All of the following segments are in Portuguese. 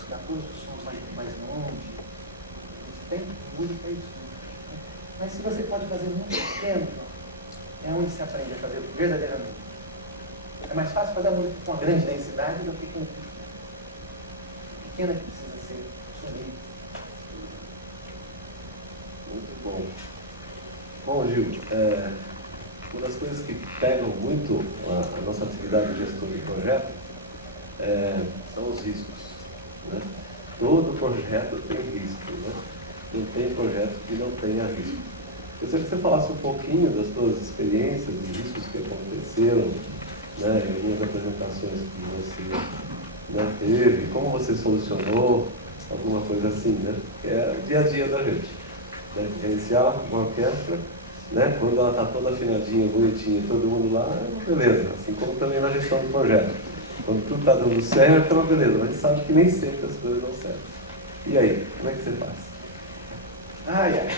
buscar todos os sons mais longe. Tem música é isso. Mas se você pode fazer muito pequeno, é onde se aprende a fazer verdadeiramente. É mais fácil fazer a música com uma grande densidade do que com pequena que precisa ser sonido. Muito bom. Bom, Gil, uma das coisas que pegam muito a nossa atividade de gestor de projeto são os riscos. Né? Todo projeto tem risco. Né? Não tem projeto que não tenha risco. Eu gostaria que você falasse um pouquinho das suas experiências, dos riscos que aconteceram, né, em algumas apresentações que você, né, teve, como você solucionou, alguma coisa assim, né? Que é o dia a dia da gente. Né? Gerenciar uma orquestra, né, quando ela está toda afinadinha, bonitinha, todo mundo lá, beleza. Assim como também na gestão do projeto. Quando tudo está dando certo, beleza, mas a gente sabe que nem sempre as coisas dão certo. E aí, como é que você faz?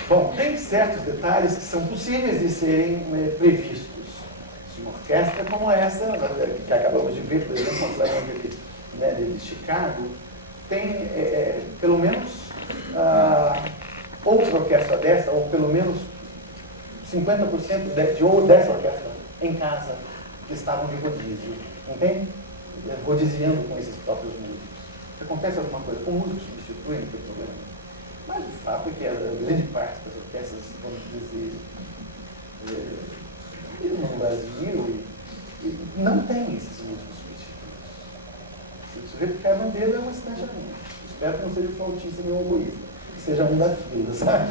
Bom, tem certos detalhes que são possíveis de serem previstos. Uma orquestra como essa, que acabamos de ver, por exemplo, de Chicago, tem pelo menos outra orquestra dessa, ou pelo menos 50% dessa orquestra em casa, que estavam de rodízio, entende? Rodiziando com esses próprios músicos. Se acontece alguma coisa com músicos substituem, não tem problema. Mas o fato é que a grande parte das orquestras, vamos dizer, no Brasil, não tem esses músicos substitutos. Se o sujeito quer a bandeira, é uma estagiaria. Espero que não seja flautista nem oboísta, que seja um da fila, sabe?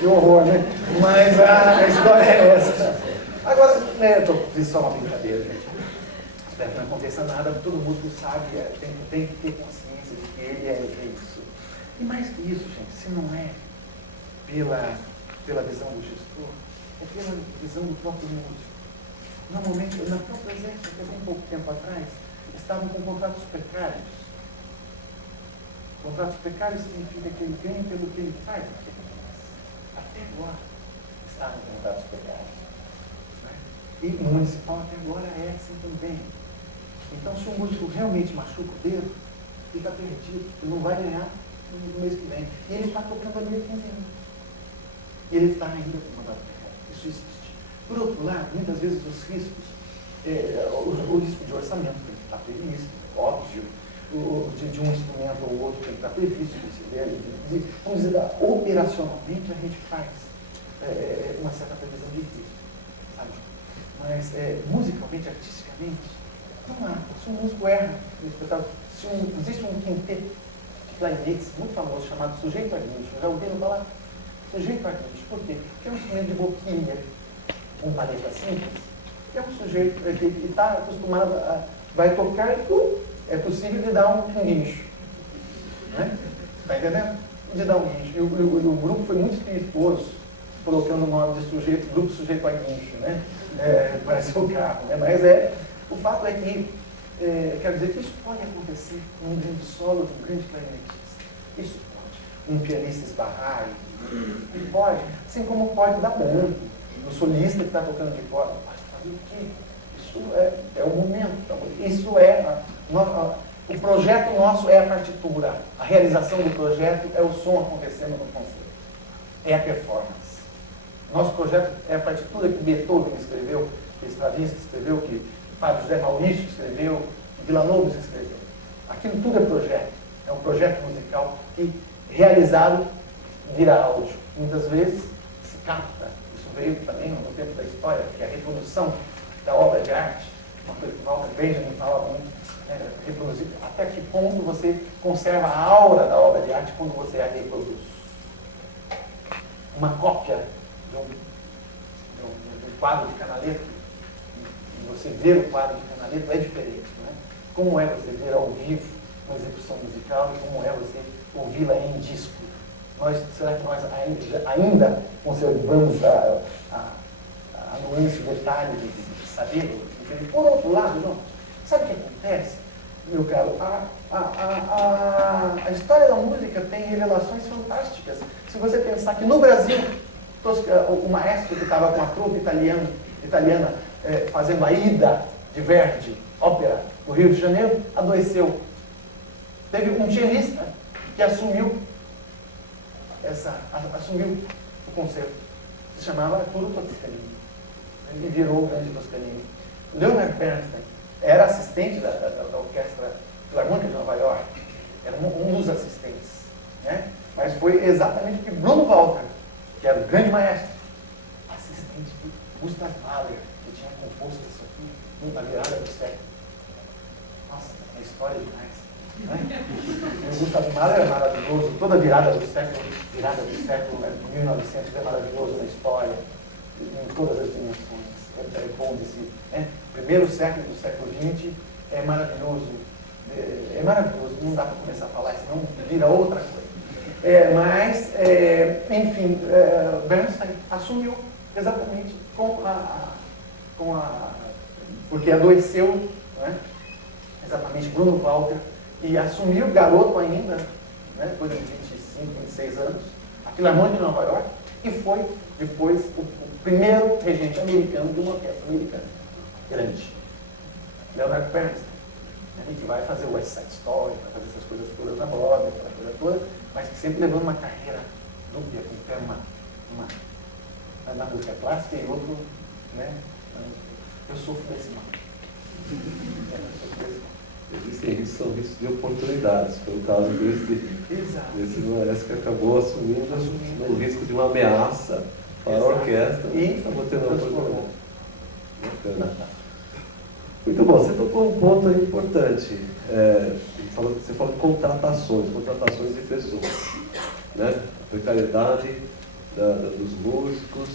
Que horror, né? Mas a história é essa. Agora, fiz só uma brincadeira, gente. Espero que não aconteça nada, todo mundo sabe, tem que ter consciência de que ele é isso. E mais que isso, gente, se não é pela visão do gestor, é pela visão do próprio músico. Normalmente, na própria exército, que há pouco tempo atrás, estavam com contratos precários. Contratos precários significa que ele ganha pelo que ele faz. Até agora, estavam com contratos precários. Né? E no municipal, até agora, é assim também. Então, se o músico realmente machuca o dedo, fica perdido, ele não vai ganhar no mês que vem. E ele está tocando ali há 15 anos. E ele está ainda com mandato precário. Isso existe. Por outro lado, muitas vezes os riscos, o risco de orçamento tem que estar previsto, óbvio, de um instrumento ou outro tem que estar previsto, vamos dizer, operacionalmente a gente faz uma certa previsão de risco, sabe? Mas musicalmente, artisticamente, não há. Se um músico erra no espetáculo, existe um quinteto de clarinetes muito famoso chamado sujeito a guincho. Já ouviram falar? Sujeito a guincho. Por quê? Porque é um instrumento de boquilha, com paleta simples. É um sujeito que está acostumado vai tocar e é possível de dar um guincho. Né? Está entendendo? De dar um guincho. E o grupo foi muito espirituoso, colocando o nome de grupo sujeito a guincho. Né? Parece um carro. Né? Mas o fato é que, quero dizer que isso pode acontecer num grande solo de um grande clarinetista. Isso pode. Um pianista esbarrar, ele pode. Assim como pode dar branco. O solista que está tocando de fora, pode fazer o quê? Isso é o momento. Então, isso o projeto nosso é a partitura. A realização do projeto é o som acontecendo no concerto. É a performance. Nosso projeto é a partitura que Beethoven escreveu, que Stravinsky escreveu, que Padre José Maurício escreveu, Villa-Lobos escreveu. Aquilo tudo é projeto. É um projeto musical que, realizado, vira áudio. Muitas vezes se capta. Isso veio também no tempo da história, que é a reprodução da obra de arte. Uma coisa que Walter Benjamin falava muito. Reproduzir. Até que ponto você conserva a aura da obra de arte quando você a reproduz. Uma cópia de um quadro de Canaletto, você ver o quadro de Canaletto é diferente, né? Como é você ver ao vivo uma execução musical e como é você ouvi-la em disco? Será que nós ainda conservamos a nuance, o detalhe de saber? Por outro lado, não. Sabe o que acontece, meu caro? A história da música tem revelações fantásticas. Se você pensar que no Brasil, o maestro que estava com a trupe italiana fazendo a Ida de Verdi, ópera do Rio de Janeiro, adoeceu. Teve um cellista que assumiu o concerto. Se chamava Arturo Toscanini. Ele virou o grande Toscanini. Leonard Bernstein era assistente da Orquestra Filarmônica de Nova York. Era um dos assistentes. Né? Mas foi exatamente porque Bruno Walter, que era o grande maestro, assistente de Gustav Mahler, que tinha composto isso aqui na virada do século. Nossa, é história demais. Né? O Gustav Mahler é maravilhoso, toda virada do século, né, 1900 é maravilhoso na história, em todas as dimensões. É bom dizer, né? Primeiro século do século XX é maravilhoso. É maravilhoso, não dá para começar a falar, senão vira outra coisa. Enfim, Bernstein assumiu exatamente porque adoeceu, né? Exatamente Bruno Walter, e assumiu garoto ainda, né? Coisa de 25, 26 anos, a Filarmônica de Nova York, e foi depois o primeiro regente americano de uma orquestra americana grande, Leonard Bernstein, né? Que vai fazer o West Side Story, vai fazer essas coisas todas na Broadway, aquela coisa toda, mas que sempre levando uma carreira dúbia, com pé na música clássica e outro, né? Eu sofro desse mal. Existem riscos de oportunidades, foi o caso desse maestro que acabou assumindo o risco de uma ameaça para a orquestra e acabou tendo uma oportunidade. Bacana. Muito bom, você tocou um ponto aí importante. Você falou de contratações de pessoas, né? A precariedade dos músicos,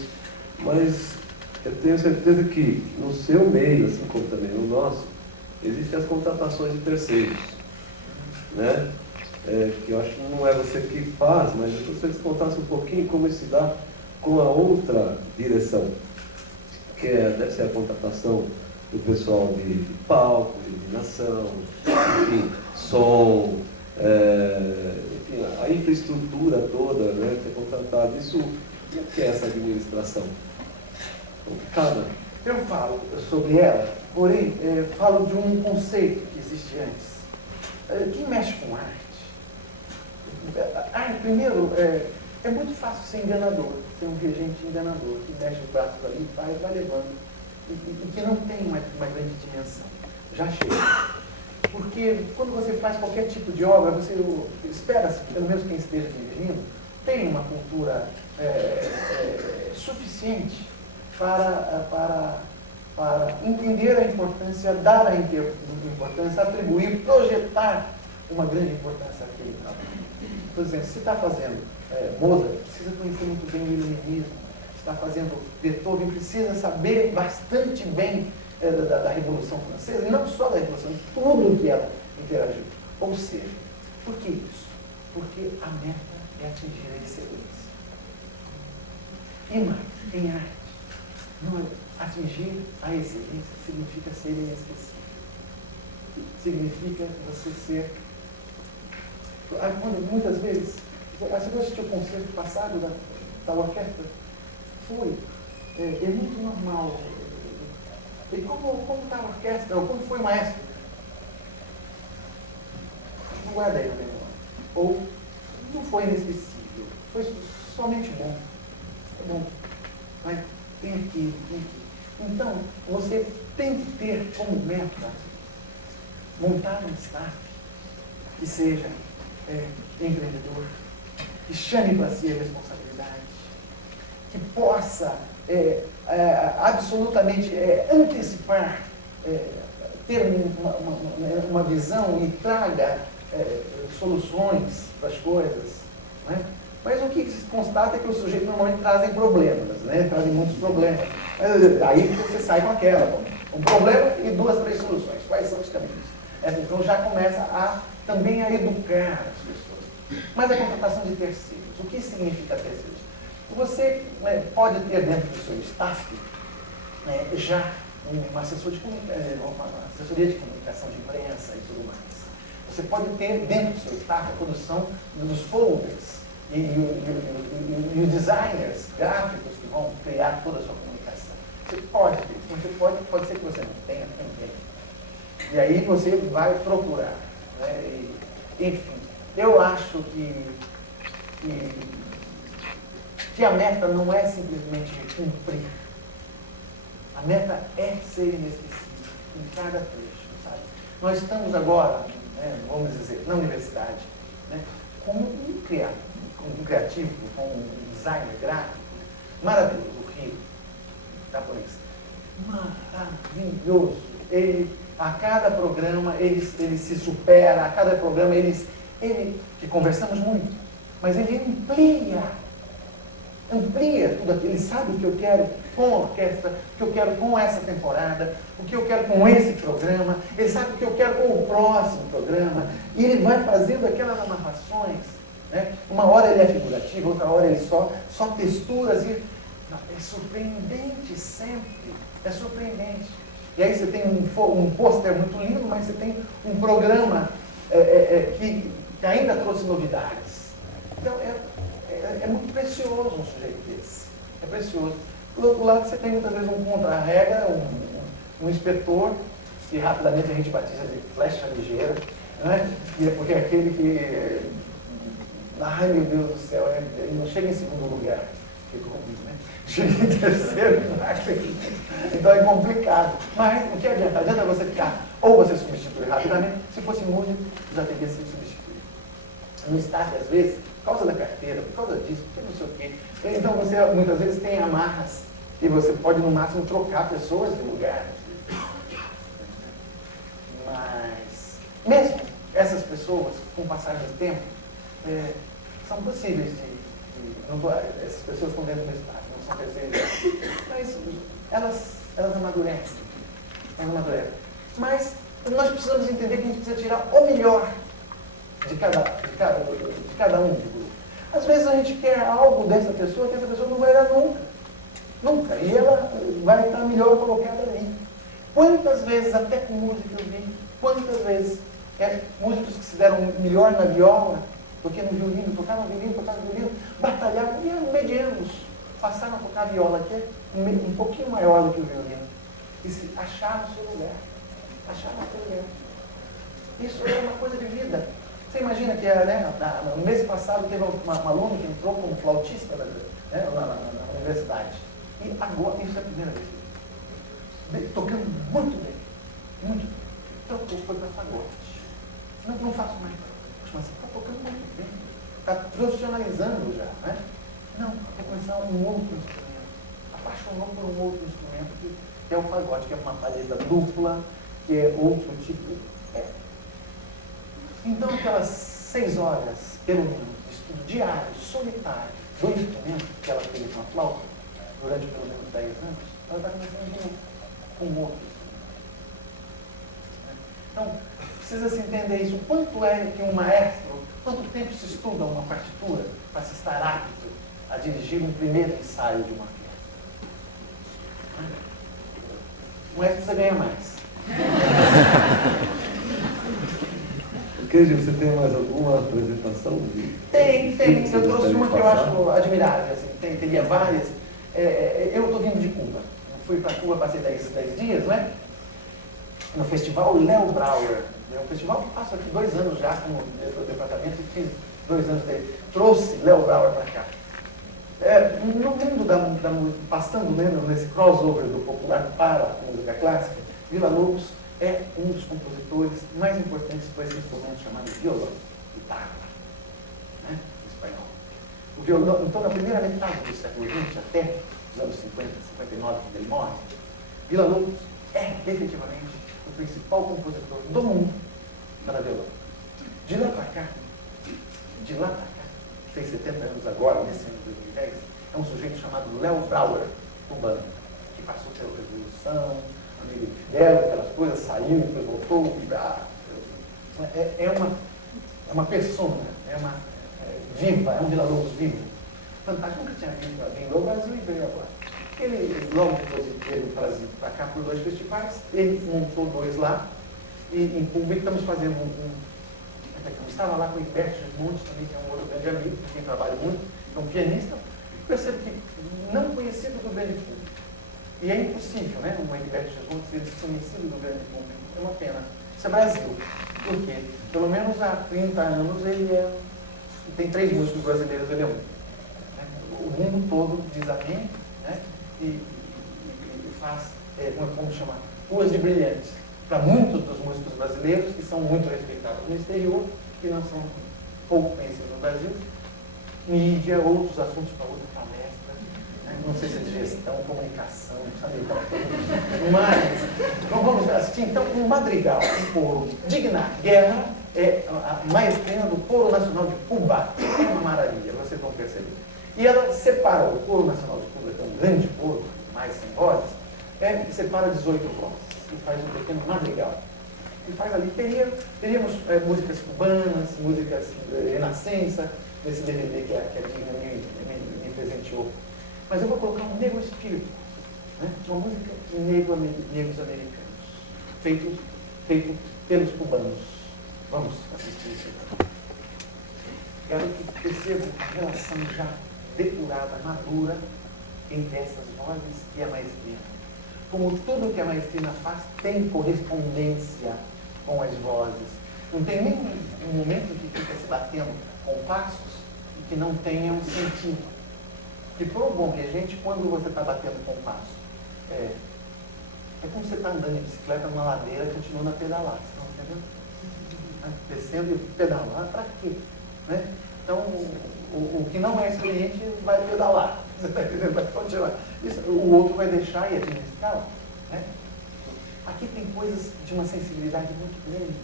mas eu tenho certeza que no seu meio, assim como também no nosso, existem as contratações de terceiros, né? Que eu acho que não é você que faz, mas eu gostaria que você contasse um pouquinho como isso se dá com a outra direção, que deve ser a contratação do pessoal de palco, de iluminação, enfim, som, enfim, a infraestrutura toda, né, que é contratada. Isso, o que é essa administração? Complicada. Eu falo sobre ela, porém, falo de um conceito que existe antes. Quem mexe com arte? Primeiro, é muito fácil ser enganador, ser um regente enganador, que mexe os braços ali, faz, vai levando, e que não tem uma grande dimensão. Já chega. Porque quando você faz qualquer tipo de obra, você espera, pelo menos quem esteja dirigindo, tem uma cultura suficiente para entender a importância, dar a importância, atribuir, projetar uma grande importância àquele trabalho. Por exemplo, se está fazendo Mozart, precisa conhecer muito bem o iluminismo. Se está fazendo Beethoven, precisa saber bastante bem da Revolução Francesa, e não só da Revolução, de tudo que ela interagiu. Ou seja, por que isso? Porque a meta é atingir a excelência. E mais, em arte, atingir a excelência significa ser inesquecível. Significa você ser... Muitas vezes, você assistiu o concerto passado da orquestra? Foi. É muito normal. E como está a orquestra? Ou como foi o maestro? Não guarda aí na memória. Ou não foi inesquecível. Foi somente bom. É bom. Mas tem aqui. Então, você tem que ter como meta montar um staff que seja empreendedor, que chame para si a responsabilidade, que possa absolutamente antecipar, ter uma visão e traga soluções para as coisas, né? Mas o que se constata é que o sujeito normalmente trazem problemas, né? Trazem muitos problemas. Mas aí você sai com aquela, um problema e 2, 3 soluções. Quais são os caminhos? Então já começa também a educar as pessoas. Mas a contratação de terceiros, o que significa terceiros? Você pode ter dentro do seu staff já uma assessoria de comunicação de imprensa e tudo mais. Você pode ter dentro do seu staff a produção dos folders e os designers gráficos que vão criar toda a sua comunicação. Você pode ter isso, pode ser que você não tenha também. E aí você vai procurar. Né? Enfim, eu acho que a meta não é simplesmente cumprir. A meta é ser inesquecível em cada trecho, sabe? Nós estamos agora, né, vamos dizer, na universidade, né, com um criativo, com um designer gráfico maravilhoso, o Rio, japonês. Maravilhoso. A cada programa ele se supera, a cada programa ele que conversamos muito, mas ele amplia tudo aquilo. Ele sabe o que eu quero com a orquestra, o que eu quero com essa temporada, o que eu quero com esse programa, ele sabe o que eu quero com o próximo programa, e ele vai fazendo aquelas amarrações, né? Uma hora ele é figurativo, outra hora ele só texturas, e é surpreendente sempre, é surpreendente. E aí você tem um pôster muito lindo, mas você tem um programa que ainda trouxe novidades. Então é muito precioso um sujeito desse. É precioso. Do outro lado você tem muitas vezes um contra-regra, um inspetor, que rapidamente a gente batiza de flecha ligeira, né? E é porque é aquele que, ai meu Deus do céu, ele não chega em segundo lugar, fica comigo, né? Chega em terceiro, então é complicado. Mas o que adianta? Adianta você ficar, ou você substitui rapidamente, se fosse músico, já teria sido substituído. No estágio, às vezes, por causa da carteira, por causa disso, por não sei o quê. Então você muitas vezes tem amarras e você pode no máximo trocar pessoas de lugar. Mas mesmo essas pessoas, com o passar do tempo, são possíveis essas pessoas estão dentro do espaço, não são terceiros, mas elas amadurecem. Mas nós precisamos entender que a gente precisa tirar o melhor de cada um do grupo. Às vezes a gente quer algo dessa pessoa que essa pessoa não vai dar nunca. Nunca. E ela vai estar melhor colocada ali. Quantas vezes, até com música eu vi, quantas vezes músicos que se deram melhor na viola do que no violino, tocavam violino, batalhavam e eram medianos. Passaram a tocar viola, que é um pouquinho maior do que o violino. E se acharam o seu lugar. Isso é uma coisa de vida. Você imagina que no mês passado teve uma aluna que entrou como flautista na universidade. E agora, isso é a primeira vez. Tocando muito bem. Então, foi para fagote. Não faço mais. Mas você está tocando muito bem. Está profissionalizando já, né? Não, vai começar um outro instrumento. Apaixonou por um outro instrumento que é o fagote, que é uma palheta dupla, que é outro tipo. Então, aquelas 6 horas, pelo menos, de estudo diário, solitário, do instrumento que ela teve com a flauta, durante pelo menos 10 anos, ela está começando com outro instrumento. Então, precisa se entender isso. Quanto é que um maestro, quanto tempo se estuda uma partitura para se estar apto a dirigir um primeiro ensaio de uma orquestra? O maestro precisa ganhar mais. Keiji, você tem mais alguma apresentação? Tem. Eu trouxe uma que eu acho admirável. Assim. Teria várias. Eu estou vindo de Cuba. Fui para Cuba, passei 10 dias, né? No festival Léo Brauer. É um festival que passo aqui 2 anos já como diretor do departamento e fiz 2 anos dele. Trouxe Léo Brauer para cá. No mundo passando nesse crossover do popular para a música clássica, Villa-Lobos é um dos compositores mais importantes para esse instrumento chamado violão, guitarra, né, em espanhol. O violão, então, na primeira metade do século XX, até os anos 50, 59, quando ele morre, Villa-Lobos é efetivamente o principal compositor do mundo para violão. De lá para cá, fez 70 anos agora, nesse ano de 2010, é um sujeito chamado Léo Brauer, cubano, que passou pela Revolução, amigo de Fidel, aquelas coisas, saiu, depois voltou, é uma persona, viva, é um Villa-Lobos vivo. Fantástico, nunca tinha vindo ao Brasil e veio agora. Ele, logo depois veio para cá por 2 festivais, ele montou 2 lá, e em Cuba estamos fazendo eu estava lá com o Heriberto Gismonti, também que é um outro grande amigo, com quem trabalho muito, é um pianista, e percebo que não conhecido do grande público. E é impossível, né, um Heriberto Gismonti ser desconhecido do grande público. É uma pena. Isso é Brasil. Por quê? Pelo menos há 30 anos tem 3 músicos brasileiros, ele é um. O mundo todo diz amém, né? E faz, como chamar, ruas de brilhantes para muitos dos músicos brasileiros que são muito respeitados no exterior, que não são pouco conhecidos no Brasil. Mídia, outros assuntos para outra palestra, né? Não sei se é de gestão, comunicação, sabe? Mas vamos assistir então um madrigal, um coro digna guerra, é a maestrina do Coro Nacional de Cuba. É uma maravilha, vocês vão perceber. E ela separa o Coro Nacional de Cuba, que é um grande coro, mais 100 vozes, separa 18 vozes e faz um pequeno madrigal. E faz ali, teríamos músicas cubanas, músicas de renascença, desse DVD que a Digna me presenteou. Mas eu vou colocar um Negro Espírito, né? Uma música de negros americanos, feito pelos cubanos. Vamos assistir isso. Quero que percebam a relação já depurada, madura, entre essas vozes e a maestrina. Como tudo que a maestrina faz tem correspondência com as vozes. Não tem nenhum momento que fica se batendo com passos e que não tenham sentido. E para um bom regente, quando você está batendo com passo, é como você está andando de bicicleta numa ladeira e continuando a pedalar. Você não entendeu? Descendo e pedalar, para quê? Né? Então, o que não é experiente vai pedalar. Você está entendendo? Vai continuar. O outro vai deixar e administrar. Né? Aqui tem coisas de uma sensibilidade muito grande.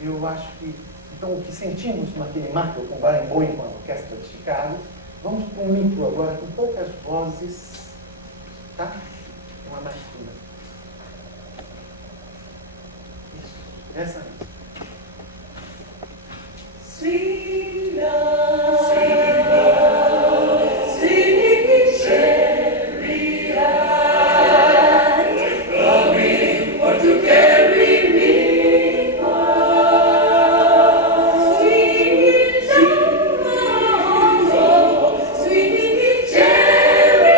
Eu acho que, então, o que sentimos naquele marco com Barenboim, com a Orquestra de Chicago, vamos para um micro agora com poucas vozes, tá? Uma bastura. Isso, essa aí. Sweet love, sweet love, sweet chariot, coming for to carry me home. Sweet love, oh, sweet chariot,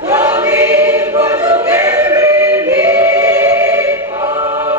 coming for to carry me home.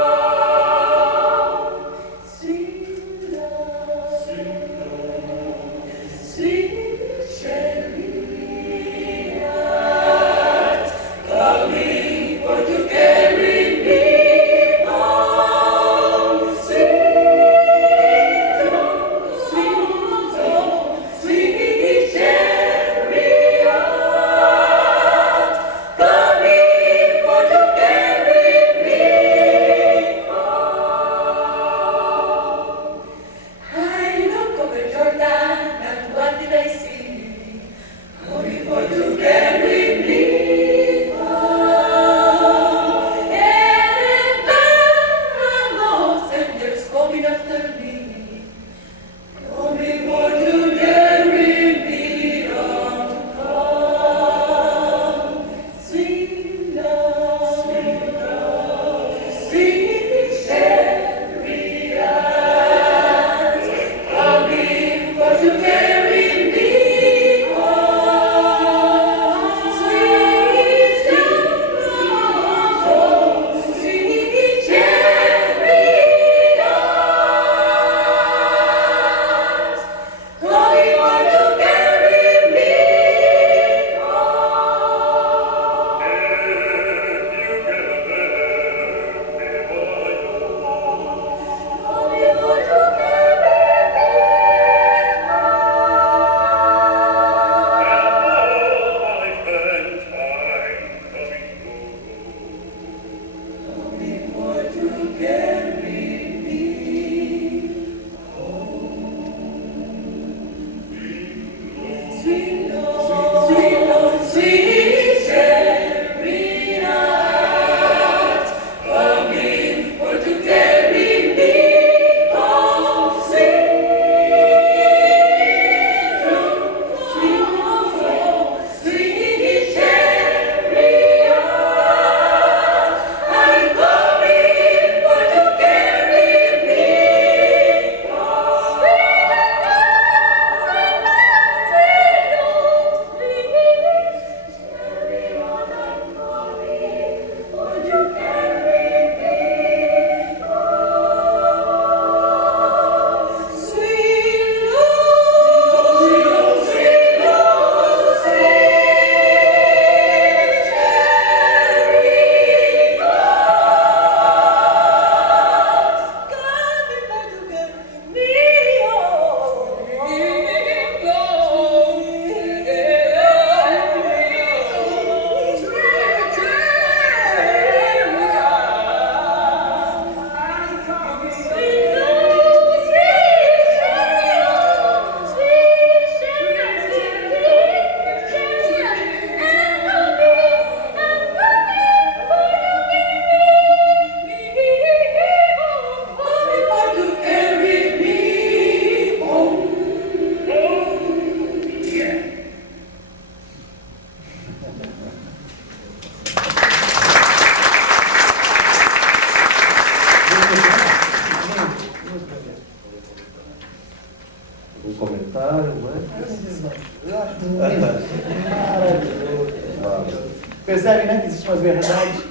Percebe, né, que existe uma verdade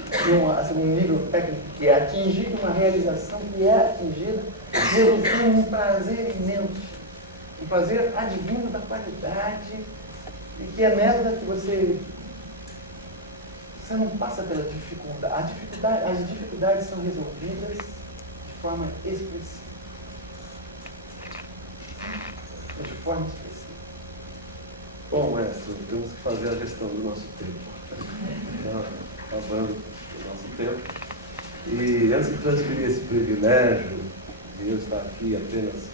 um nível técnico que é atingido, uma realização que é atingida, resultando um prazer imenso, um prazer advindo da qualidade, e que é nela que você não passa pela dificuldade. As dificuldades são resolvidas de forma expressiva. De forma expressiva. Bom, mestre, temos que fazer a gestão do nosso tempo. Está acabando o nosso tempo. E antes de transferir esse privilégio de eu estar aqui apenas,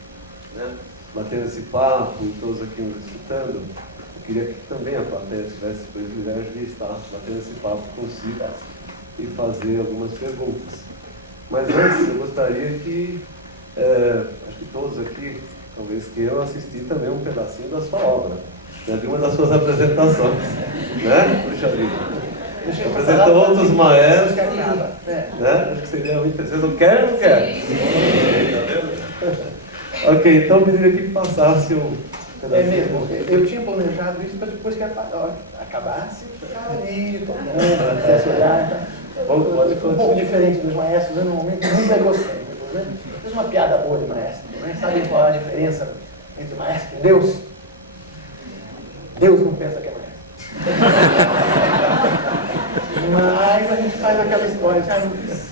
né, batendo esse papo e todos aqui nos escutando, eu queria que também a plateia tivesse o privilégio de estar batendo esse papo consigo e fazer algumas perguntas. Mas antes eu gostaria que, acho que todos aqui talvez queiram assistir também um pedacinho da sua obra, né, de uma das suas apresentações, né? Puxa vida. Apresentou outros maestros, né? Acho que seria muito interessante. Não quer ou não quer? Sim. Tá vendo? Ok, então eu pediria que passasse um pedacinho. É mesmo, eu tinha planejado isso para depois que acabasse, ficar ali, tocando, quisesse olhar. Um pouco diferente dos maestros, né? Normalmente muito egocêntricos, né? Fiz uma piada boa de maestro, né? Sabe qual é a diferença entre maestro e Deus? Deus não pensa que é maestro. Mas a gente faz aquela história, já não precisa.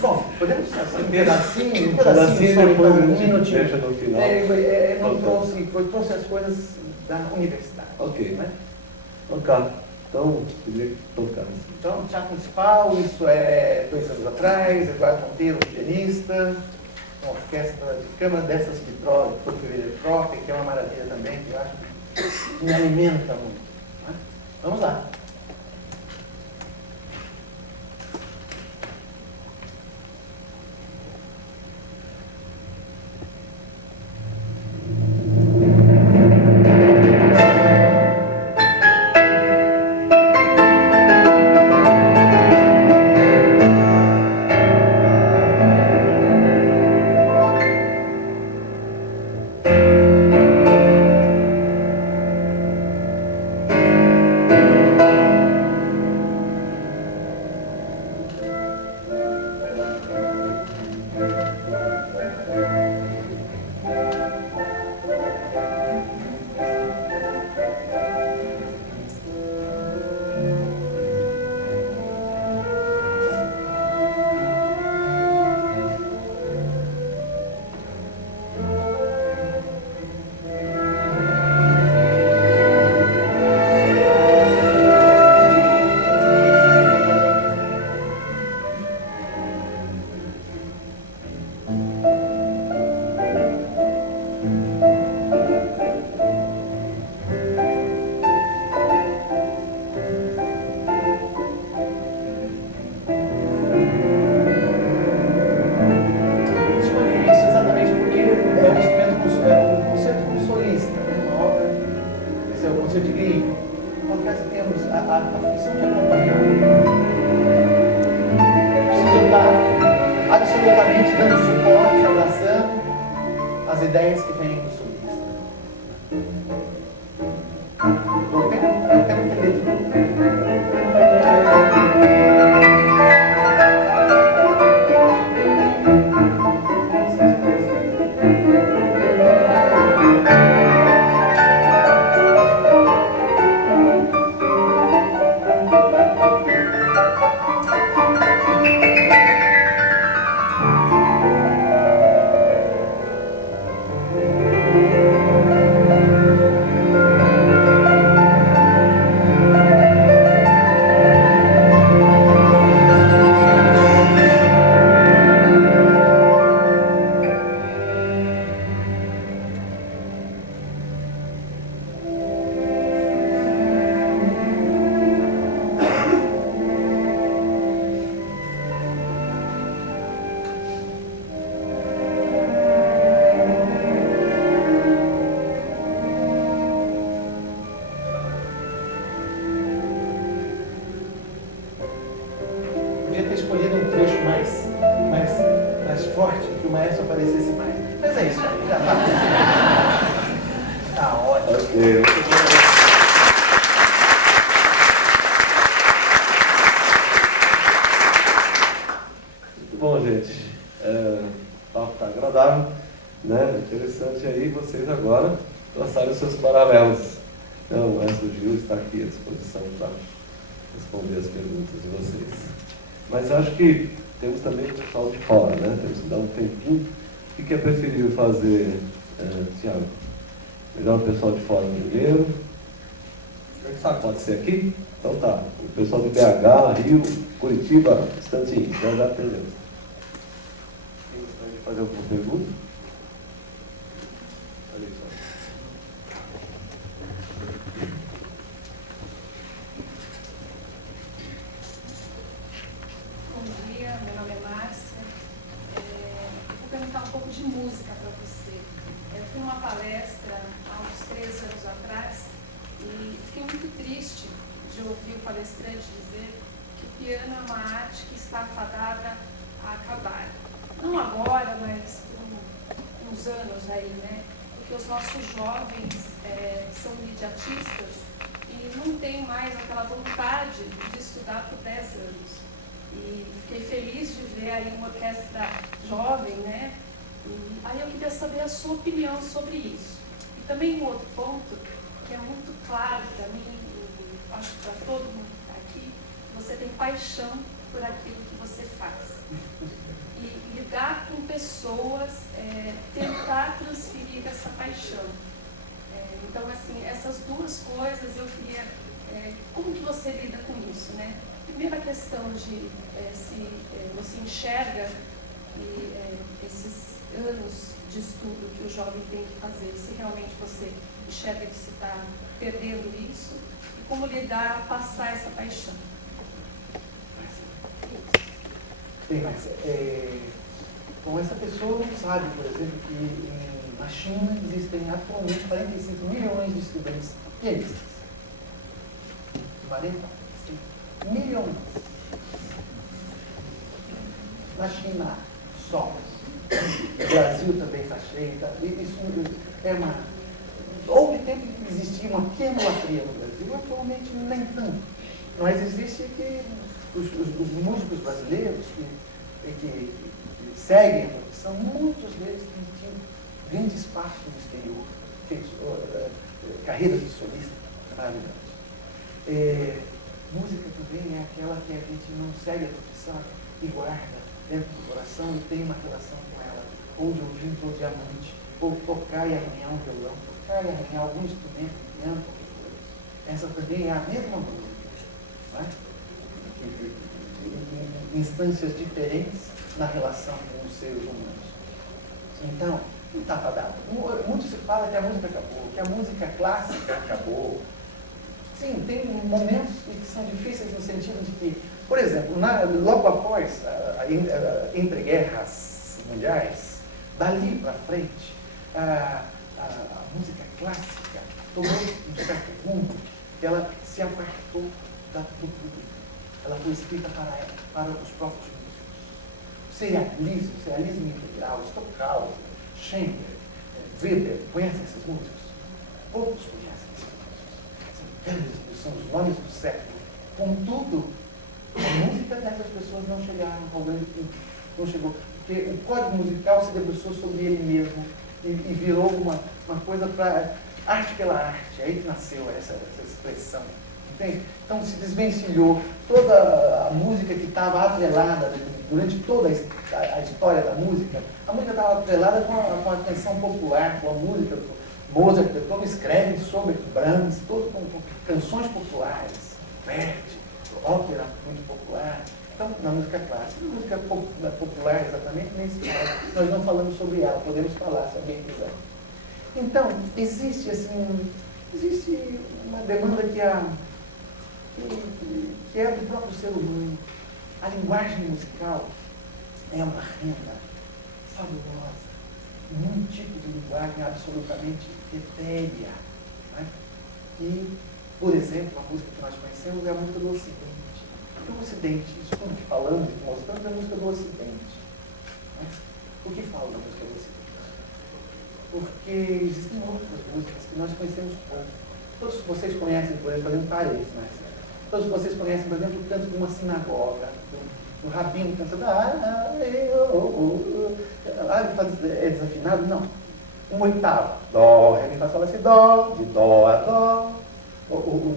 Bom, podemos fazer um pedacinho só, depois então, um a gente minutinho. deixa no final. Trouxe as coisas da universidade. Ok. Né? Ok. Então, queria que tocasse. Então, teatro municipal, isso é 2 anos atrás, Eduardo Monteiro, pianista, uma orquestra de câmara dessas de Porto Ferreira de Troca, que é uma maravilha também, que eu acho que me alimenta muito. Né? Vamos lá. Absolutamente dando suporte, abraçando as ideias que vêm do solista. Não tem muito letra. Forte, que o maestro aparecesse mais. Mas é isso aí, já está. Está ótimo. Ok. interessante aí, vocês agora traçarem os seus paralelos. Então, o Maestro Gil está aqui à disposição para responder as perguntas de vocês. Mas acho que temos também o pessoal de fora, né? Temos que dar um tempinho. O que é preferível fazer, Tiago? Melhor o pessoal de fora primeiro? Pode ser aqui? Então tá. O pessoal de BH, Rio, Curitiba, instantinho, já atendemos. Quem gostaria de fazer alguma pergunta? Olha só. Bom dia, meu nome é Márcia. Vou perguntar um pouco de música para você. Eu fui numa palestra há uns 3 anos atrás e fiquei muito triste de ouvir o palestrante dizer que o piano é uma arte que está fadada a acabar. Não agora, mas por uns anos aí, né? Porque os nossos jovens são imediatistas e não têm mais aquela vontade de estudar por 10 anos. E fiquei feliz de ver aí uma orquestra jovem, né? E aí eu queria saber a sua opinião sobre isso. E também um outro ponto que é muito claro para mim, e acho que para todo mundo que está aqui, você tem paixão por aquilo que você faz. E lidar com pessoas, tentar transferir essa paixão. Então, assim, essas duas coisas eu queria... como que você lida com isso, né? Primeira questão de se você enxerga que esses anos de estudo que o jovem tem que fazer, se realmente você enxerga que se está perdendo isso, e como lidar, passar essa paixão. Bem, mas bom, essa pessoa não sabe, por exemplo, que na China existem atualmente 45 milhões de estudantes pianistas. 45 milhões. Na China só. O Brasil também está cheio. Tá? Isso é uma... Houve tempo que existia uma pianolatria no Brasil, atualmente nem tanto. Mas existe que os músicos brasileiros que seguem a profissão, muitos deles têm tido grande espaço no exterior, feito carreiras de solista maravilhosas. Música também é aquela que a gente não segue a profissão e guarda dentro do coração e tem uma relação com ela, ou de ouvinte ou de amante, ou tocar e arranhar um violão, tocar e arranhar algum instrumento, piano, qualquer coisa. Essa também é a mesma música, não é? Em instâncias diferentes na relação com os seres humanos. Então, não está fadado. Muito se fala que a música acabou, que a música clássica acabou. Sim, tem momentos que são difíceis no sentido de que, por exemplo, logo após entre guerras mundiais, dali para frente, a música clássica tomou um certo rumo, ela se apartou do público. Ela foi escrita para os próprios músicos. O serialismo integral, Stockhausen, Schindler, Weber, conhecem esses músicos? Poucos conhecem esses músicos. São os nomes do século. Contudo, a música dessas pessoas não chegaram ao grande público. Não chegou. Porque o código musical se debruçou sobre ele mesmo e virou uma coisa para arte pela arte. Aí que nasceu essa expressão. Entende? Então se desvencilhou toda a música que estava atrelada durante toda a história da música. A música estava atrelada com a canção popular, com a música. Mozart, Beethoven escreve sobre Brahms, tudo com canções populares, Verdi, ópera muito popular. Então, na música clássica, na música popular exatamente, nem se fala. Nós não falamos sobre ela, podemos falar se alguém quiser. Então, existe uma demanda que é do próprio ser humano. A linguagem musical é uma renda fabulosa, num tipo de linguagem absolutamente etérea. Né? E, por exemplo, a música que nós conhecemos é a música do Ocidente. Porque o Ocidente, isso tudo que falamos e mostramos é a música do Ocidente. Né? Por que falo da música do Ocidente? Porque existem outras músicas que nós conhecemos pouco. Todos vocês conhecem, por exemplo, parece, né? Todos vocês conhecem, por exemplo, o canto de uma sinagoga, do rabino cantando, é desafinado? Não. uma oitava. Dó, ré, mi, fá, sol, lá, si, dó, de dó a dó.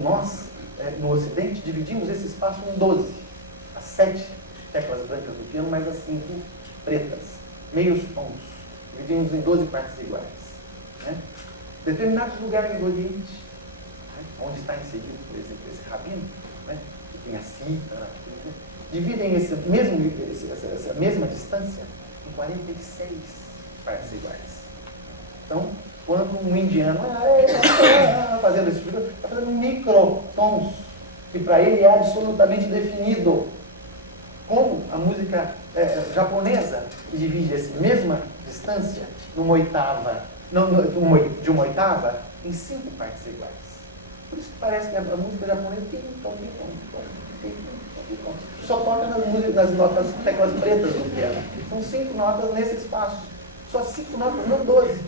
Nós, no Ocidente, dividimos esse espaço em 12. As 7 teclas brancas do piano, mais as 5 pretas. Meios tons. Dividimos em 12 partes iguais. Né? Determinados lugares do Oriente, né, onde está inserido, por exemplo, esse rabino, né, que tem a cítara, dividem essa mesma distância em 46 partes iguais. Então, quando um indiano fazendo esse tipo, está fazendo microtons, que para ele é absolutamente definido. Como a música japonesa divide essa mesma distância numa oitava, de uma oitava em 5 partes iguais. Por isso que parece que a música japonesa tem só toca nas notas, teclas pretas do piano. São 5 notas nesse espaço. Só 5 notas, não 12,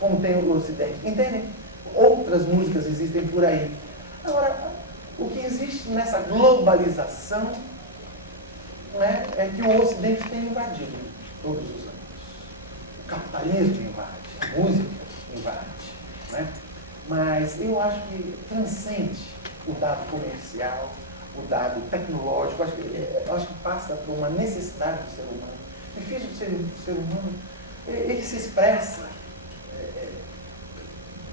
como tem o Ocidente. Entendem? Outras músicas existem por aí. Agora, o que existe nessa globalização, né, é que o Ocidente tem invadido todos os anos. O capitalismo invade, a música invade. Né? Mas eu acho que transcende o dado comercial, o dado tecnológico. Eu acho que passa por uma necessidade do ser humano. O difícil do ser humano, ele se expressa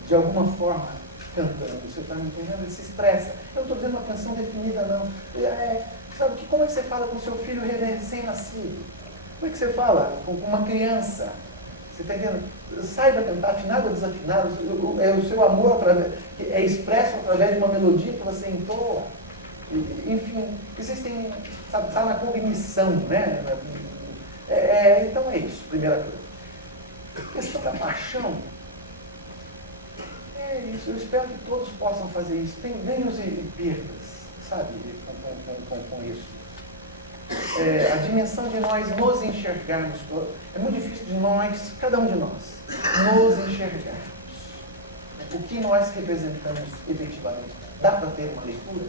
de alguma forma cantando. Você está me entendendo? Ele se expressa. Eu não estou dizendo uma canção definida, não. Sabe, como é que você fala com seu filho recém-nascido? Como é que você fala com uma criança? Você está entendendo? Saiba cantar, afinado ou desafinado. O seu amor é expresso através de uma melodia que você entoa. Enfim, existem, sabe, está na cognição, né? Então é isso, primeira coisa. A questão da paixão, é isso, eu espero que todos possam fazer isso. Tem ganhos e perdas, sabe, com isso. A dimensão de nós nos enxergarmos, é muito difícil de nós, cada um de nós, nos enxergarmos. O que nós representamos efetivamente. Dá para ter uma leitura?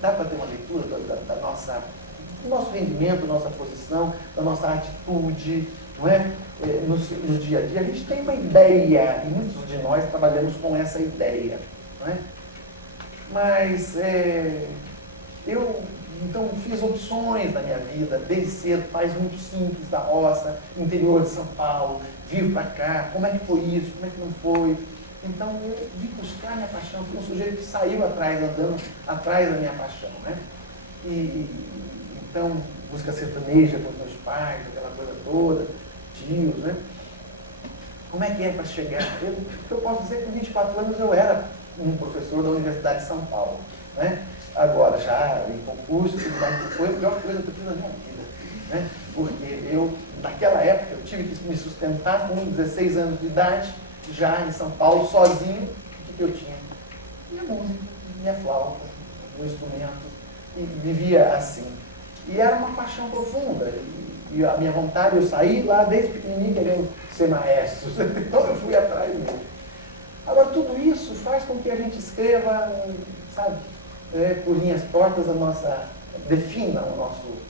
Dá para ter uma leitura do nosso rendimento, da nossa posição, da nossa atitude, não é? No dia a dia, a gente tem uma ideia, e muitos de nós trabalhamos com essa ideia, não é? Mas eu, então, fiz opções na minha vida, desde cedo, pais muito simples da roça, interior de São Paulo, vir para cá, como é que foi isso, como é que não foi? Então, eu vim buscar minha paixão, fui um sujeito que saiu atrás, andando atrás da minha paixão, né? Então, música sertaneja com os meus pais, aquela coisa toda, tios, né? Como é que é para chegar? Eu posso dizer que com 24 anos eu era um professor da Universidade de São Paulo, né? Agora, já em concurso, tudo mais, foi a pior coisa que eu fiz na minha vida, né? Porque eu, naquela época, eu tive que me sustentar com 16 anos de idade, já em São Paulo, sozinho. O que eu tinha? Minha música, minha flauta, meu instrumento, e vivia assim. E era uma paixão profunda, e a minha vontade, eu saí lá desde pequenininho querendo ser maestro, então eu fui atrás mesmo. Agora, tudo isso faz com que a gente escreva, sabe, por linhas tortas, defina o nosso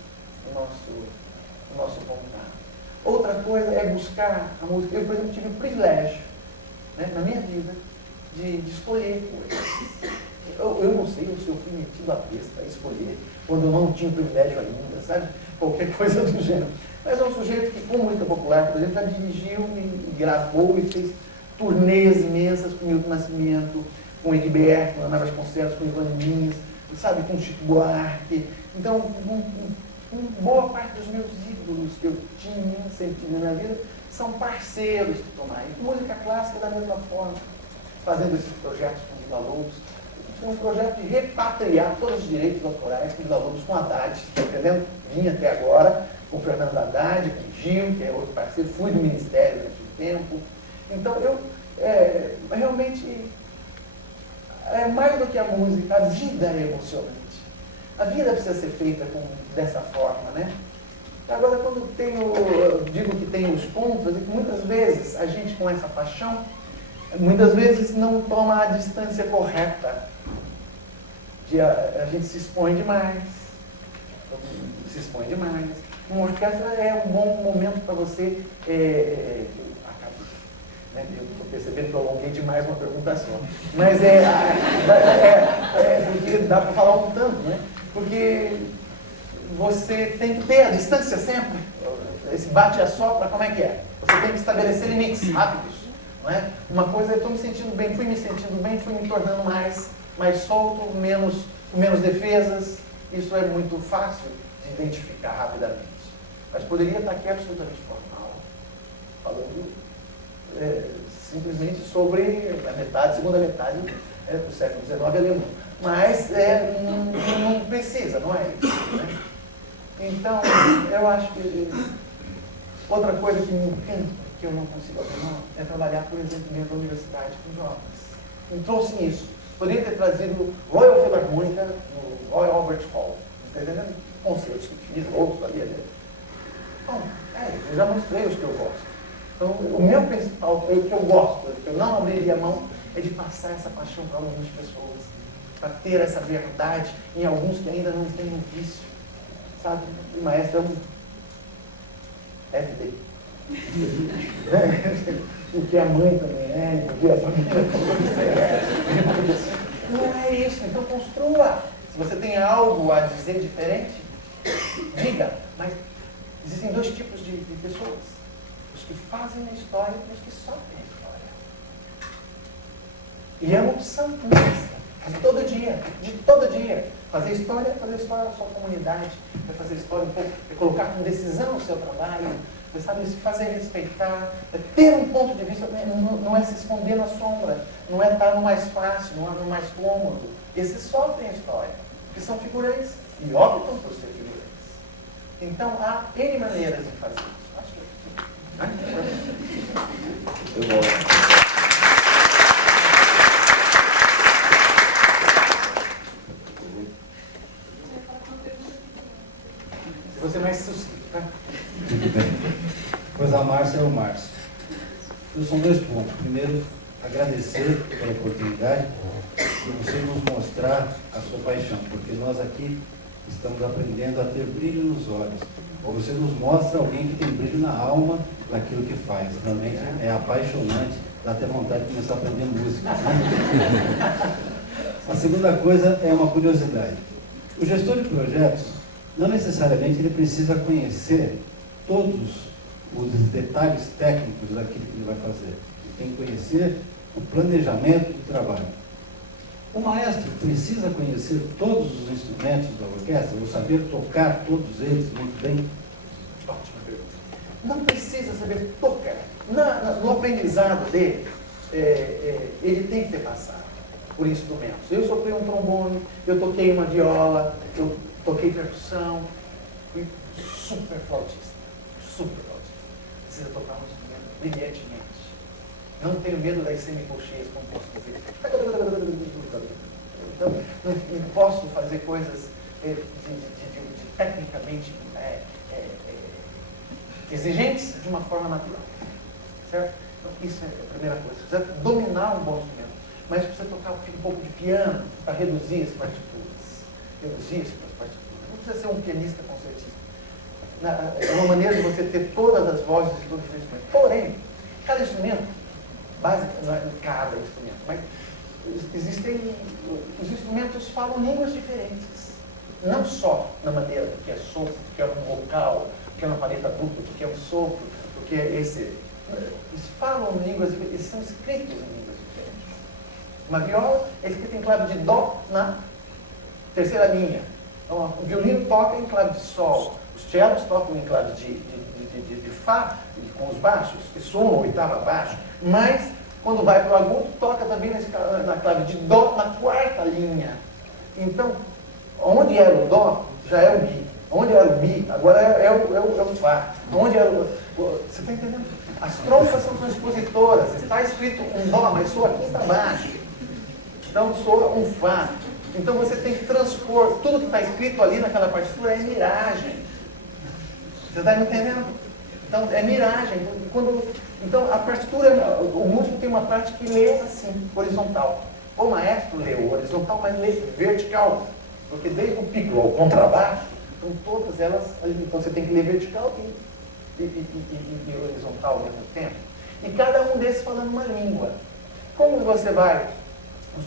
vontade. Outra coisa é buscar a música. Eu, por exemplo, tive o privilégio, né, na minha vida, de escolher coisas. Eu não sei se eu fui metido a besta a escolher, quando eu não tinha privilégio ainda, sabe? Qualquer coisa do gênero. Mas é um sujeito que, com música popular, por exemplo, já dirigiu e gravou e fez turnês imensas com Milton Nascimento, com Egberto, com Ana Vasconcelos, com Ivan Lins, sabe, com Chico Buarque. Então, boa parte dos meus ídolos que eu sempre tive na minha vida, são parceiros que tomaram. Música clássica da mesma forma, fazendo esses projetos com Vila Lobos. Foi um projeto de repatriar todos os direitos autorais com Vila Lobos, com Haddad, está entendendo? Vim até agora com Fernando Haddad, com Gil, que é outro parceiro, fui do Ministério nesse tempo. Então, eu realmente, mais do que a música, a vida é emocionante. A vida precisa ser feita dessa forma, né? Agora, quando digo que tem os contras, é que muitas vezes a gente, com essa paixão, muitas vezes não toma a distância correta. A gente se expõe demais. Uma orquestra é um bom momento para você Eu estou percebendo que eu alonguei demais uma pergunta só. Mas porque dá para falar um tanto, né? Porque você tem que ter a distância sempre. Esse bate e assopra, como é que é? Você tem que estabelecer limites rápidos. Não é? Uma coisa, eu estou me sentindo bem, fui me tornando mais solto, com menos defesas. Isso é muito fácil de identificar rapidamente. Mas poderia estar aqui absolutamente formal, falando simplesmente sobre a segunda metade do século XIX alemão. Mas não precisa, não é isso. Né? Então, eu acho que outra coisa que me encanta, que eu não consigo abrir mão, é trabalhar, por exemplo, dentro da universidade com jovens. Me trouxe nisso. Poderia ter trazido Royal Philharmonica no Royal Albert Hall. Está entendendo? Concertos que fiz, outros ali. Bom, eu já mostrei os que eu gosto. Então, o meu principal, o que eu gosto, o que eu não abriria mão, é de passar essa paixão para algumas pessoas. Para ter essa verdade em alguns que ainda não têm um vício. Sabe? O maestro é um FD. O que a mãe também é, o que a família também é. Não é isso, então construa. Se você tem algo a dizer diferente, diga. Mas existem dois tipos de pessoas: os que fazem a história e os que sofrem a história. E é uma opção nossa, de todo dia. Fazer história da sua comunidade, é fazer história um pouco, é colocar com decisão o seu trabalho. Você sabe, se fazer respeitar, é ter um ponto de vista, não é se esconder na sombra, não é estar no mais fácil, não é no mais cômodo. Esses sofrem a história, porque são figurantes e optam por ser figurantes. Então, há N maneiras de fazer isso. Acho que Eu gosto. Se você mais sucinto, tá? Muito bem. Pois a Márcia é o Márcio. Então, são dois pontos. Primeiro, agradecer pela oportunidade de você nos mostrar a sua paixão, porque nós aqui estamos aprendendo a ter brilho nos olhos. Você nos mostra alguém que tem brilho na alma naquilo que faz. Realmente é apaixonante, dá até vontade de começar a aprender música. Né? A segunda coisa é uma curiosidade. O gestor de projetos, não necessariamente ele precisa conhecer todos os detalhes técnicos daquilo que ele vai fazer. Ele tem que conhecer o planejamento do trabalho. O maestro precisa conhecer todos os instrumentos da orquestra, ou saber tocar todos eles muito bem? Ótima pergunta. Não precisa saber tocar. No aprendizado dele, ele tem que ter passado por instrumentos. Eu soprei um trombone, eu toquei uma viola, eu toquei percussão, fui super flautista. Precisa tocar um instrumento brilhantemente. Não tenho medo das semicolcheias, como posso dizer. Então, não posso fazer coisas tecnicamente exigentes de uma forma natural. Certo? Então, isso é a primeira coisa. Precisa dominar um bom instrumento. Mas precisa tocar um pouco de piano para reduzir as partituras. Não precisa ser um pianista concertista. É uma maneira de você ter todas as vozes de todos os instrumentos. Porém, cada instrumento, não é cada instrumento, mas os instrumentos falam línguas diferentes. Não só na maneira do que é sopro, do que é um vocal, do que é uma paleta dupla, do que é um sopro, do que é esse. Eles falam línguas diferentes, eles são escritos em línguas diferentes. Uma viola é escrita em clave de dó na terceira linha. Então, o violino toca em clave de sol. Os cellos tocam em clave de Fá, com os baixos, que soam a oitava abaixo, mas quando vai para o agudo, toca também na clave de Dó, na quarta linha. Então, onde era o Dó, já é o Mi. Onde era o Mi, agora é o Fá. Onde era você está entendendo? As trompas são transpositoras. Está escrito um Dó, mas soa aqui está baixo. Então, soa um Fá. Então, você tem que transpor. Tudo que está escrito ali naquela partitura é miragem. Você está me entendendo? Então, é miragem. Então, a partitura, o músico tem uma parte que lê assim, horizontal. O maestro lê o horizontal, mas lê vertical. Porque desde o piccolo ao contrabaixo, então todas elas, então você tem que ler vertical e horizontal ao mesmo tempo. E cada um desses falando uma língua. Como você vai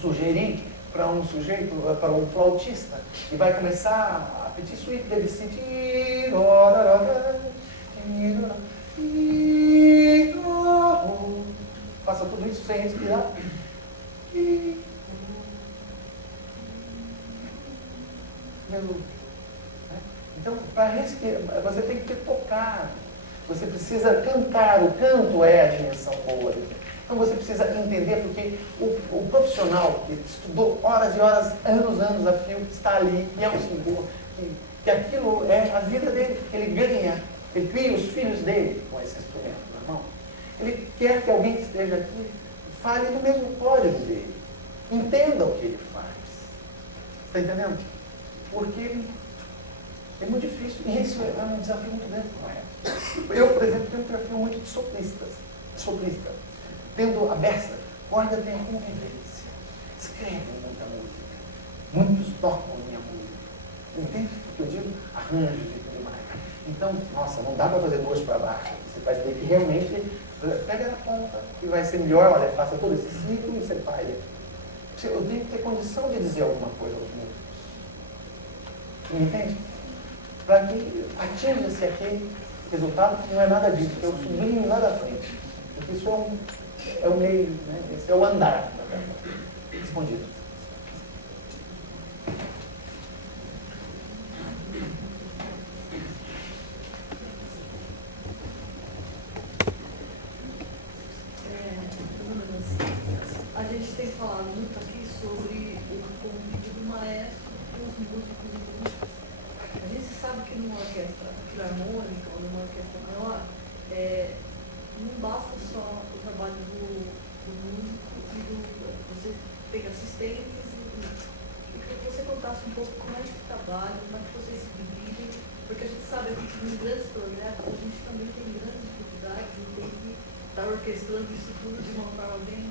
sugerir para um sujeito, para um flautista, e vai começar a pedir suíte dele sentir, faça tudo isso sem respirar. Então, para respirar, você tem que ter tocado. Você precisa cantar. O canto é a dimensão boa. Então você precisa entender, porque o profissional que estudou horas e horas, anos a fio, que está ali, que é um símbolo, que aquilo é a vida dele, que ele ganha, ele cria os filhos dele com esse instrumento na mão. Ele quer que alguém que esteja aqui fale no mesmo código dele. Entenda o que ele faz. Está entendendo? Porque é muito difícil, e isso é um desafio muito grande para o maestro. Eu, por exemplo, tenho um perfil muito de soprista. Tendo a beça, corda tem convivência. Escreve muita música. Muitos tocam minha música. Entende o que eu digo? Arranjos e tudo mais. Então, nossa, não dá para fazer duas para baixo. Você vai ter que realmente pega na ponta, que vai ser melhor, olha, faça todo esse ciclo e separe. Eu tenho que ter condição de dizer alguma coisa aos músicos. Entende? Para que atinja-se aquele resultado que não é nada disso, que é o sublime lá da frente. Porque isso é o meio, né? Esse é o andar. Respondido. A gente tem falado muito aqui sobre o convívio do maestro com os músicos e músicos. A gente sabe que numa orquestra filarmônica ou numa orquestra maior, não basta só o trabalho do músico e você tem assistentes. E que você contasse um pouco como é que trabalha, como é que vocês se dividem, porque a gente sabe que em grandes projetos a gente também tem grandes dificuldades e tem que estar orquestrando isso tudo de uma forma bem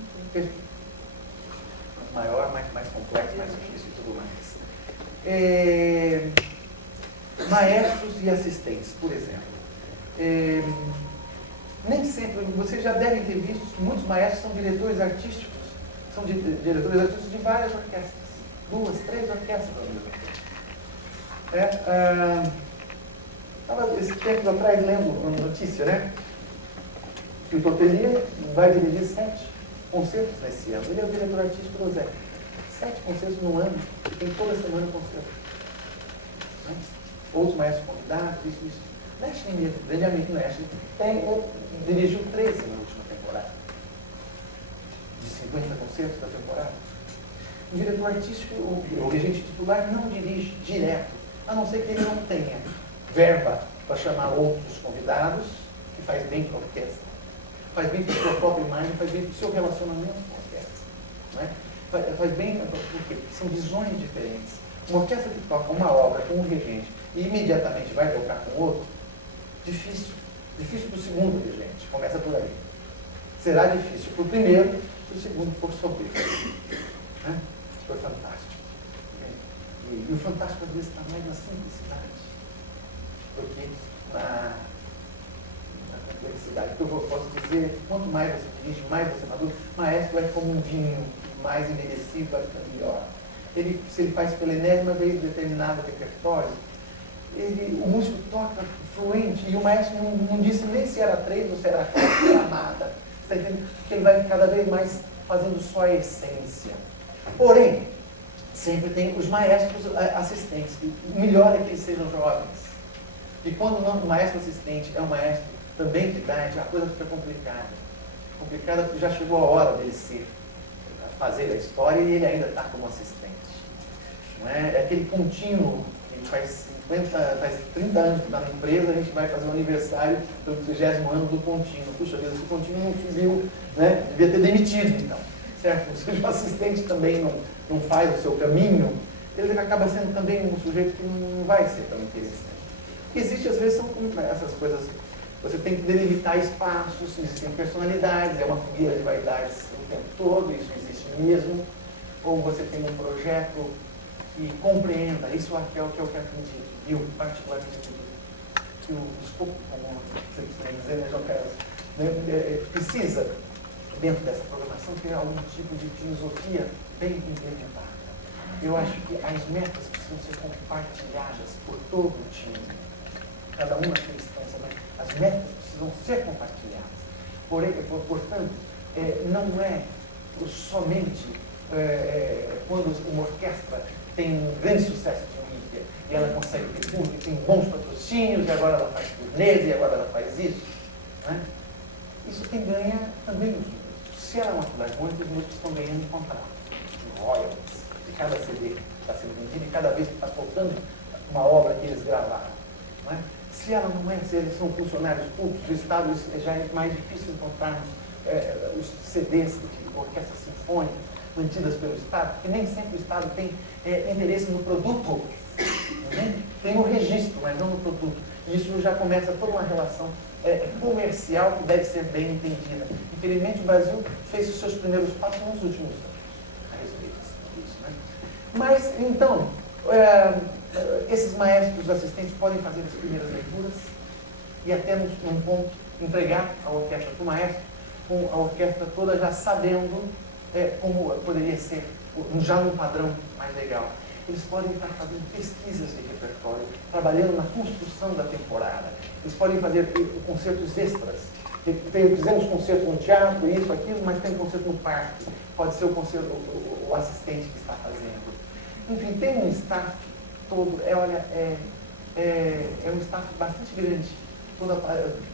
maior, mais complexo, mais difícil e tudo mais. Maestros e assistentes, por exemplo. Nem sempre, vocês já devem ter visto que muitos maestros são diretores artísticos. São diretores artísticos de várias orquestras. 2, 3 orquestras ao mesmo tempo. Estava esse tempo atrás lendo uma notícia, né? Que o Totelier vai dirigir 7 concertos nesse ano. Ele é o diretor artístico do Zé. 7 concertos no ano, tem toda semana concerto. Né? Outros maestros convidados, isso. Leslie mesmo, grande amigo Leslie, dirigiu 13 na última temporada. De 50 concertos da temporada. O diretor artístico, o regente titular, não dirige direto, a não ser que ele não tenha verba para chamar outros convidados, que faz bem para a orquestra. Faz bem para a sua própria imagem, faz bem para o seu relacionamento com a orquestra. Não é? Faz bem porque são visões diferentes. Uma orquestra que toca uma obra com um regente e imediatamente vai tocar com outro, difícil. Difícil para o segundo regente. Começa por aí. Será difícil para o primeiro, se o segundo for soberbo. Né? Foi fantástico. E o fantástico às vezes está mais na simplicidade. Porque na complexidade. O que eu posso dizer é que quanto mais você dirige, mais você madura, maestro é como um vinho mais envelhecido, vai ficando melhor. Se ele faz pela enésima vez determinado repertório, o músico toca fluente e o maestro não disse nem se era 3 ou se era 4, se era nada. Você está entendendo? Porque ele vai cada vez mais fazendo só a essência. Porém, sempre tem os maestros assistentes. O melhor é que eles sejam jovens. E quando o maestro assistente é um maestro também de idade, a coisa fica complicada. Complicada porque já chegou a hora dele fazer a história e ele ainda está como assistente. Não é? É aquele contínuo que faz 30 anos que está na empresa, a gente vai fazer o aniversário do 30º ano do contínuo. Puxa vida, esse contínuo não subiu, né? Devia ter demitido então. Certo? Se o assistente também não faz o seu caminho, ele acaba sendo também um sujeito que não vai ser tão interessante. Existe, às vezes, são essas coisas. Você tem que delimitar espaços, existem personalidades, é uma fogueira de vaidades o tempo todo, isso existe mesmo. Ou você tem um projeto que compreenda, isso é o que eu acredito. Eu, particularmente, acredito que o escopo, como você costuma dizer, né, João Carlos, precisa, dentro dessa programação, ter algum tipo de filosofia bem implementada. Eu acho que as metas precisam ser compartilhadas por todo o time. Cada uma tem distância, mas as metas precisam ser compartilhadas. Portanto, não é somente quando uma orquestra tem um grande sucesso de mídia e ela consegue ter público, tem bons patrocínios, e agora ela faz turnês, e agora ela faz isso. Né? Isso quem ganha também os músicos. Se ela é uma filarmônica, os músicos estão ganhando em contrato, em royalties, de cada CD que está sendo vendido e cada vez que está faltando uma obra que eles gravaram. Não é? Se ela não é, se eles são funcionários públicos, o Estado já é mais difícil encontrarmos os CDs de orquestras sinfônicas mantidas pelo Estado, porque nem sempre o Estado tem interesse no produto. Tem o registro, mas não no produto. E isso já começa toda uma relação comercial que deve ser bem entendida. Infelizmente, o Brasil fez os seus primeiros passos nos últimos anos a respeito disso. Né? Mas, então, esses maestros assistentes podem fazer as primeiras leituras e até num ponto entregar a orquestra para o maestro, com a orquestra toda já sabendo como poderia ser, já num padrão mais legal. Eles podem estar fazendo pesquisas de repertório, trabalhando na construção da temporada. Eles podem fazer concertos extras. Fizemos concertos no teatro, isso, aquilo, mas tem concerto no parque. Pode ser o assistente que está fazendo. Enfim, tem um staff todo, é um staff bastante grande.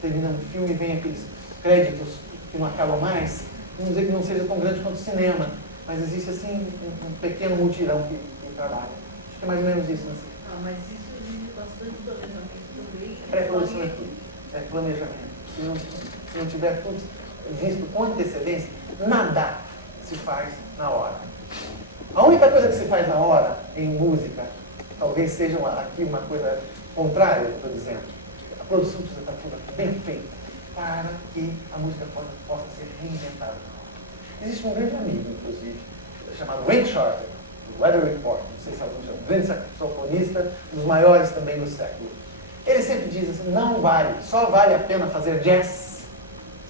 Terminando o filme, vem aqueles créditos que não acabam mais. Vamos dizer que não seja tão grande quanto o cinema, mas existe assim um pequeno mutirão que trabalha. Acho que é mais ou menos isso. Né? Mas isso exige bastante planejamento também. Pré-produção é tudo. É planejamento. Se não tiver tudo visto com antecedência, nada se faz na hora. A única coisa que se faz na hora, em música, talvez seja aqui uma coisa contrária, eu estou dizendo. A produção precisa estar toda bem feita para que a música possa ser reinventada. Existe um grande amigo, inclusive, chamado Wayne Shorter, do Weather Report, não sei se alguém chama, um grande saxofonista, um dos maiores também do século. Ele sempre diz assim, não vale, só vale a pena fazer jazz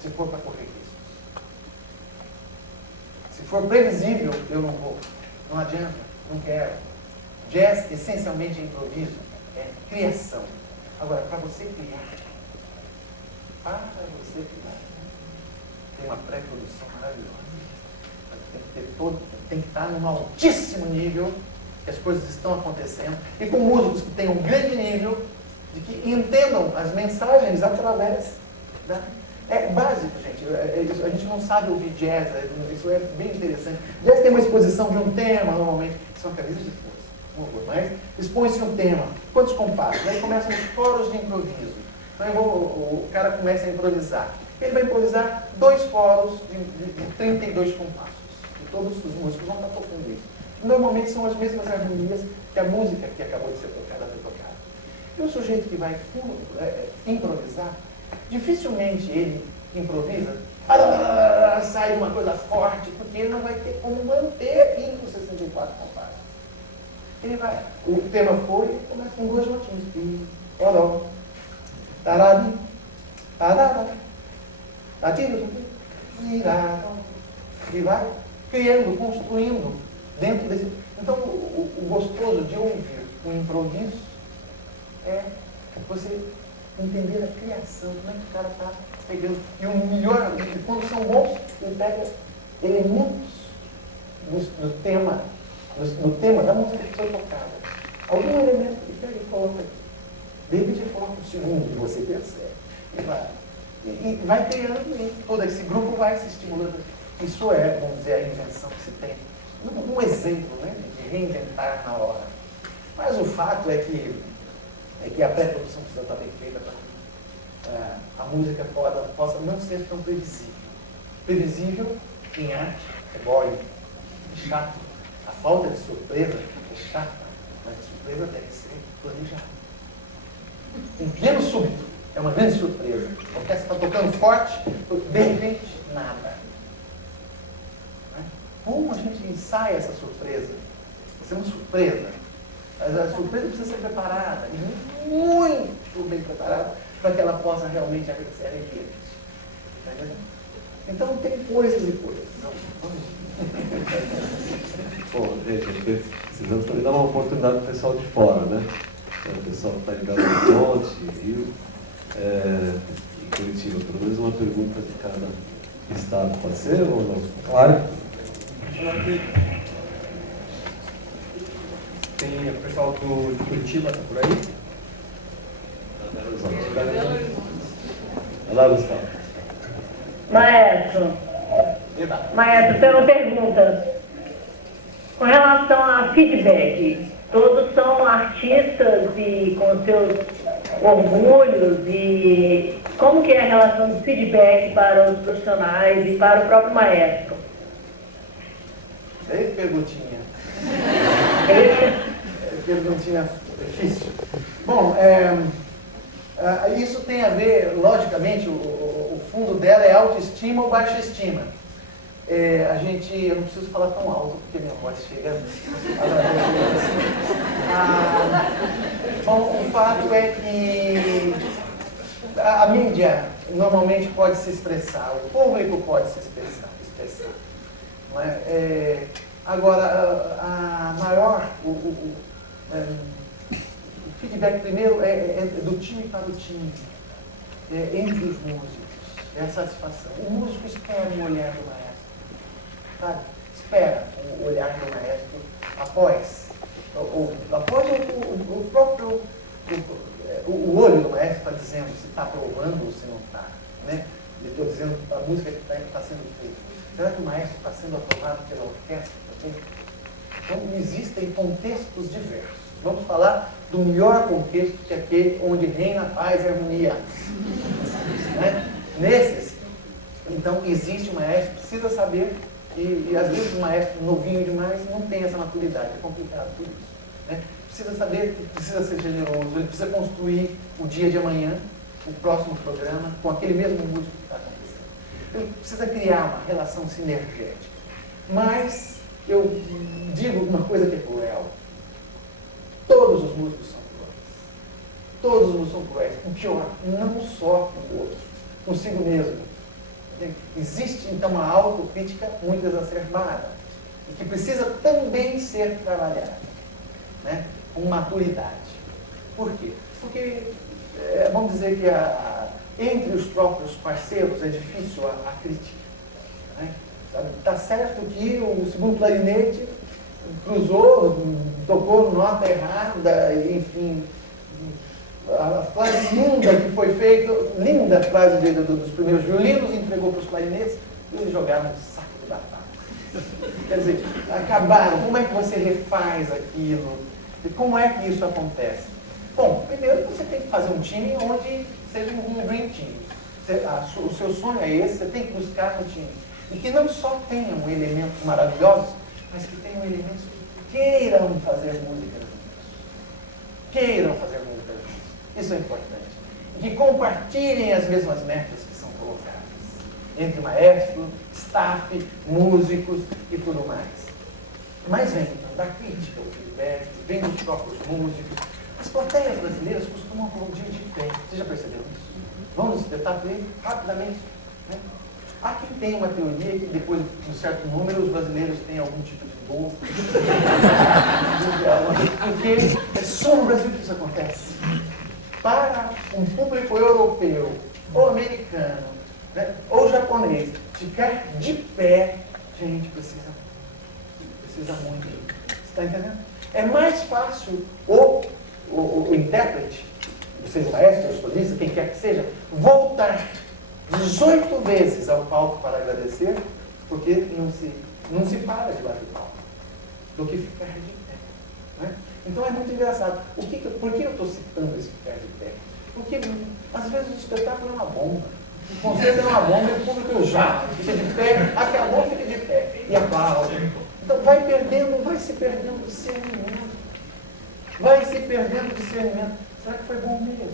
se for para correr riscos. Se for previsível, eu não vou. Não adianta, não quero. Jazz, essencialmente, é improviso, é criação. Agora, para você criar, tem uma pré-produção maravilhosa. Tem que estar num altíssimo nível, que as coisas estão acontecendo, e com músicos que tenham um grande nível, de que entendam as mensagens através da... É básico, gente. A gente não sabe ouvir jazz, isso é bem interessante. Jazz tem uma exposição de um tema, normalmente, são camisas de força, mas expõe-se um tema. Quantos compassos? Aí começam os coros de improviso. Então o cara começa a improvisar. Ele vai improvisar 2 coros de 32 compassos. E todos os músicos vão estar tocando isso. Normalmente são as mesmas harmonias que a música que acabou de ser tocada foi tocada. E o sujeito que vai improvisar, dificilmente ele improvisa, sai uma coisa forte, porque ele não vai ter como manter aquilo com 64 compassos. Ele vai, o tema foi, ele começa com 2 notinhas. Olá. Taradi, tarada, tatido, virado. E vai criando, construindo dentro desse. Então, o gostoso de ouvir o improviso é você entender a criação, como é que o cara está pegando. E o melhor, quando são bons, ele pega elementos do tema da música que foi tocada. Algum elemento que pega e coloca aqui. De repente ele coloca um segundo e você percebe. E vai criando, e todo esse grupo vai se estimulando. Isso é, vamos dizer, a invenção que se tem. Um exemplo, né, de reinventar na hora. Mas o fato é que a pré-produção precisa estar bem feita para que a música possa não ser tão previsível. Previsível em arte é boring, é chato. A falta de surpresa é chata, mas a surpresa deve ser planejada. Um piano súbito é uma grande surpresa. A orquestra está tocando forte, de repente, nada. Como a gente ensaia essa surpresa? Isso é uma surpresa. Mas a surpresa precisa ser preparada, e muito bem preparada, para que ela possa realmente agradecer a alegria. Tá entendendo? Então tem coisas e coisas. Vamos. Bom, gente, precisamos também dar uma oportunidade para o pessoal de fora, né? O pessoal que está em Belo Horizonte, Rio, e Curitiba. Pelo menos uma pergunta de cada estado, pode ser ou não? Claro. Tem o pessoal de Curitiba por aí? Belo Horizonte. Vai lá, Gustavo. Maestro, tem uma pergunta. Com relação a feedback, todos são artistas e com seus orgulhos, e como que é a relação do feedback para os profissionais e para o próprio maestro? Ei, perguntinha. Perguntinha difícil. Bom, isso tem a ver, logicamente, o fundo dela é autoestima ou baixa estima. Eu não preciso falar tão alto, porque minha voz chega. Bom, o fato é que a mídia normalmente pode se expressar, o público pode se expressar. Não é? Agora, o feedback primeiro é do time para o time, entre os músicos, é a satisfação. O músico espera o olhar do maestro, sabe? Espera o olhar do maestro após o próprio o olho do maestro está dizendo se está aprovando ou se não está, né? Eu estou dizendo a música que está sendo feita. Será que o maestro está sendo aprovado pela orquestra também? Então existem contextos diversos. Vamos falar do melhor contexto, que é aquele onde reina a paz e a harmonia. Né? Nesses, então, existe um maestro, precisa saber, e às vezes o maestro novinho demais não tem essa maturidade, é complicado tudo isso. Né? Precisa saber que precisa ser generoso, ele precisa construir o dia de amanhã, o próximo programa, com aquele mesmo músico que está acontecendo. Ele precisa criar uma relação sinergética. Mas eu digo uma coisa que é cruel. Todos os músicos são cruéis. Todos os músicos são cruéis. O pior, não só com o outro, consigo mesmo. Existe, então, uma autocrítica muito exacerbada e que precisa também ser trabalhada, né? Com maturidade. Por quê? Porque, vamos dizer que entre os próprios parceiros é difícil a crítica. Né? Está certo que o segundo clarinete cruzou, tocou nota errada, enfim. A frase linda que foi feita, linda frase dos primeiros violinos, entregou para os clarinetes e eles jogaram um saco de batata. Quer dizer, acabaram. Como é que você refaz aquilo? E como é que isso acontece? Bom, primeiro você tem que fazer um time onde seja um dream team. O seu sonho é esse, você tem que buscar um time. E que não só tenham elementos maravilhosos, mas que tenham elementos que queiram fazer música juntos. Queiram fazer música juntos. Isso é importante. E que compartilhem as mesmas metas que são colocadas. Entre maestro, staff, músicos e tudo mais. Mas vem então da crítica, o feedback, vem dos próprios músicos. As plateias brasileiras costumam aplaudir de pé. Vocês já perceberam isso? Vamos espetar por aí rapidamente. Né? Há quem tem uma teoria que depois de um certo número os brasileiros têm algum tipo de dor. Porque é só no Brasil que isso acontece. Para um público europeu, ou americano, né, ou japonês, ficar de pé, gente, precisa muito. Você está entendendo? É mais fácil o intérprete, seja o maestro, o solista, quem quer que seja, voltar 18 vezes ao palco para agradecer, porque não se para debaixo do palco, do que ficar de pé. Né? Então é muito engraçado. Por que eu estou citando esse ficar de pé? Porque às vezes o espetáculo é uma bomba. O concerto é uma bomba e o público já fica de pé, acabou, fica de pé. E aplaude. Então vai se perdendo discernimento. Vai se perdendo discernimento. Será que foi bom mesmo?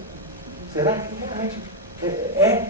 Será que realmente é